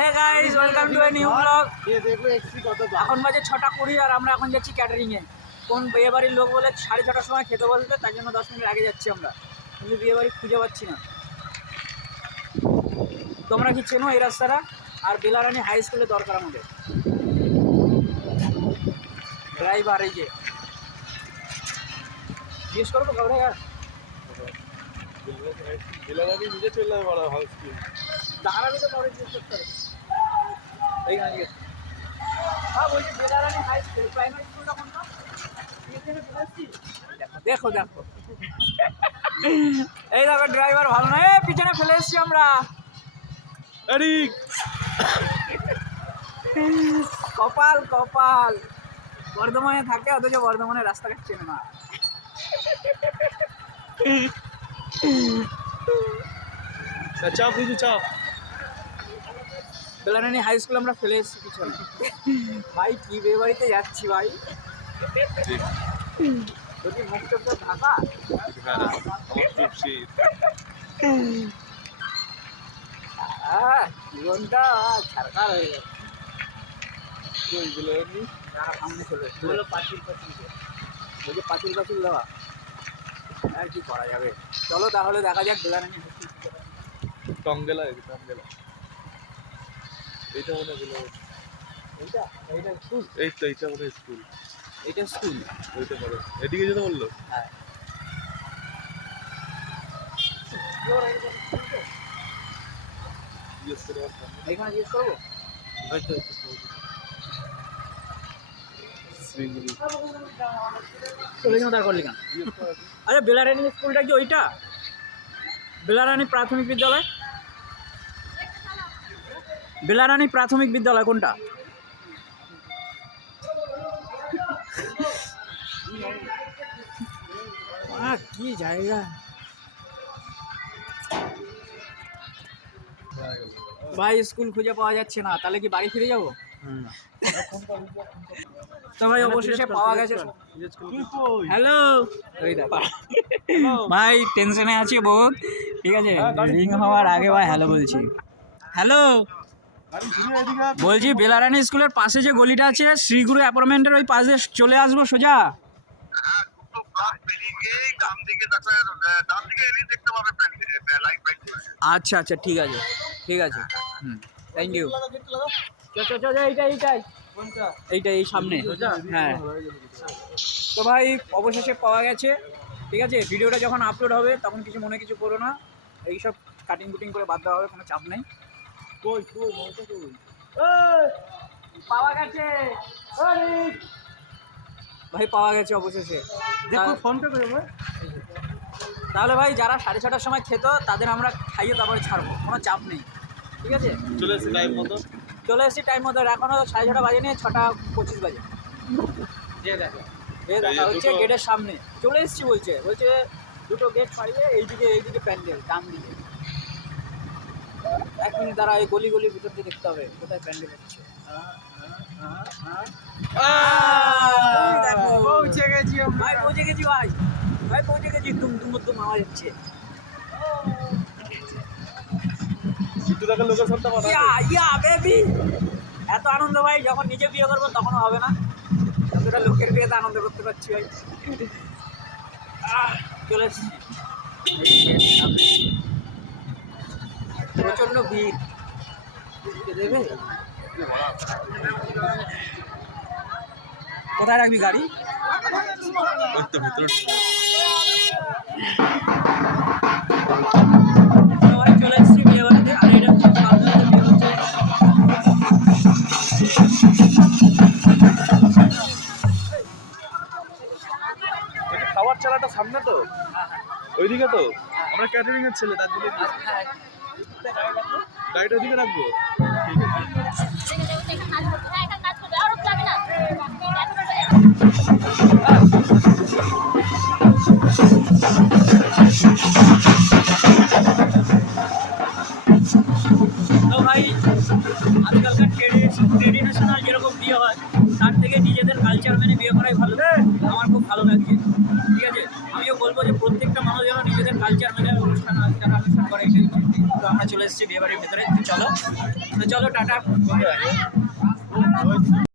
Hey guys welcome to a new blog এখন বাজে ছটা কুড়ি আর আমরা এখন যাচ্ছি ক্যাটারিংয়ে কোন বিয়ে বাড়ির লোক বলে সাড়ে ছটার সময় খেতে বলতে তার জন্য দশ মিনিট আগে যাচ্ছি আমরা। কিন্তু বিয়ে বাড়ি খুঁজে পাচ্ছি না। তোমরা কি চেনো এই রাস্তাটা? আর বেলারানি হাই স্কুলে দরকার আমাদের। ড্রাইভার এই যে। জিজ্ঞেস করব কাউরে আর। নিজে চলে যাবে বড় হাউস কি দাঁড়াবে তো কাউরে জিজ্ঞেস করতে হবে। এইখানে জিজ্ঞেস হ্যাঁ বলছি বেলারানি হাই স্কুল প্রাইমারি স্কুলটা কোনটা? দেখো দেখো এই দেখো ড্রাইভার ভালো নয় এ, পিছনে ফেলে এসছি আমরা। কপাল কপাল। বর্ধমানে থাকে অথচ বর্ধমানের রাস্তাঘাট চেনে না। চাপ দিদি চাপ বেলারানি হাই স্কুল আমরা ফেলে এসেছি পিছনে। ভাই কি বিয়ে বাড়িতে যাচ্ছি ভাই? যদি মুখ চোখ ঢাকা? হ্যাঁ জীবনটা ছাড়কার হয়ে সামনে চলে পাঁচিল পাঁচিল পাঁচিল দেওয়া। আর কি করা যাবে? চলো তাহলে দেখা যাক হাই স্কুল টঙ্গেলা টঙ্গেলা। এইটা মনে হলো এইটা? এইটা স্কুল এই তো এইটা মনে স্কুল এইটা স্কুল ওইটা পরে এদিকে যেতে বলল? হ্যাঁ। এখানে জিজ্ঞেস করব? ওই করলি কেন বেলারানি স্কুলটা কি ওইটা? বেলারানি প্রাথমিক বিদ্যালয়? বেলারানি প্রাথমিক বিদ্যালয় কোনটা? কি জায়গা? ভাই, স্কুল খুঁজে পাওয়া যাচ্ছে না। তাহলে কি বাড়ি ফিরে যাব? তো ভাই অবশেষে পাওয়া গেছে হ্যালো। ভাই টেনশনে আছি বহুত। ঠিক আছে রিং হওয়ার আগে ভাই হ্যালো বলছি। হ্যালো। বলছি বেলারানি স্কুলের পাশে যে গলিটা আছে শ্রীগুরু অ্যাপার্টমেন্টের ওই পাশে চলে আসব সোজা? হ্যাঁ আচ্ছা আচ্ছা ঠিক আছে ঠিক আছে। হুম থ্যাংক ইউ এইটা এইটাই। এইটা এই সামনে। হ্যাঁ। তো ভাই অবশেষে পাওয়া গেছে। ঠিক আছে? ভিডিওটা যখন আপলোড হবে তখন কিছু মনে কিছু করো না। এইসব কাটিং কুটিং করে বাদ দেওয়া হবে কোনো চাপ নেই। কই কই পাওয়া গেছে। ভাই পাওয়া গেছে অবশেষে। দেখো ফোন পে করে তাহলে ভাই যারা সাড়ে ছটার সময় খেত তাদের আমরা খাইয়ে তারপরে ছাড়বো। কোনো চাপ নেই। ঠিক আছে? চলে এসেছি টাইম মতো। চলে এসেছি টাইম মতো এখনও সাড়ে ছটা বাজে নিয়ে ছটা পঁচিশ বাজে এ দেখা যে হচ্ছে গেটের সামনে চলে এসেছি বলছে বলছে দুটো গেট পাইলে এইদিকে এইদিকে প্যান্ডেল ডান দিকে এক মিনিট দাঁড়া এই গলি গলির ভিতর দিয়ে দেখতে হবে কোথায় প্যান্ডেল হচ্ছে দেখো। পৌঁছে গেছি ভাই পৌঁছে গেছি ভাই ভাই পৌঁছে গেছি তুম তুম তুম আওয়াজ হচ্ছে দেখে লোকেশনটা ইয়া ইয়া বেবি এত আনন্দ ভাই যখন নিজে বিয়ে করব তখন হবে না। এতটা লোকের বিয়েতে আনন্দ করতে পারছি ভাই। চলে এসেছি। প্রচণ্ড ভিড়। দেবে? কোথায় রাখবি গাড়ি? ভিতরে ওইদিকে তো? আমরা ক্যাটারিং এর ছেলে তার হ্যাঁ গাড়িটা ওইদিকে রাখব? ভাই আজকালকার মানে প্রত্যেকটা মানুষ যেন নিজেদের কালচার মেনে অনুষ্ঠান আলোচনা অনুষ্ঠান করে সেই তো আমরা চলে এসেছি বিয়েবাড়ির ভেতরে। চলো, তো চলো, টাটা।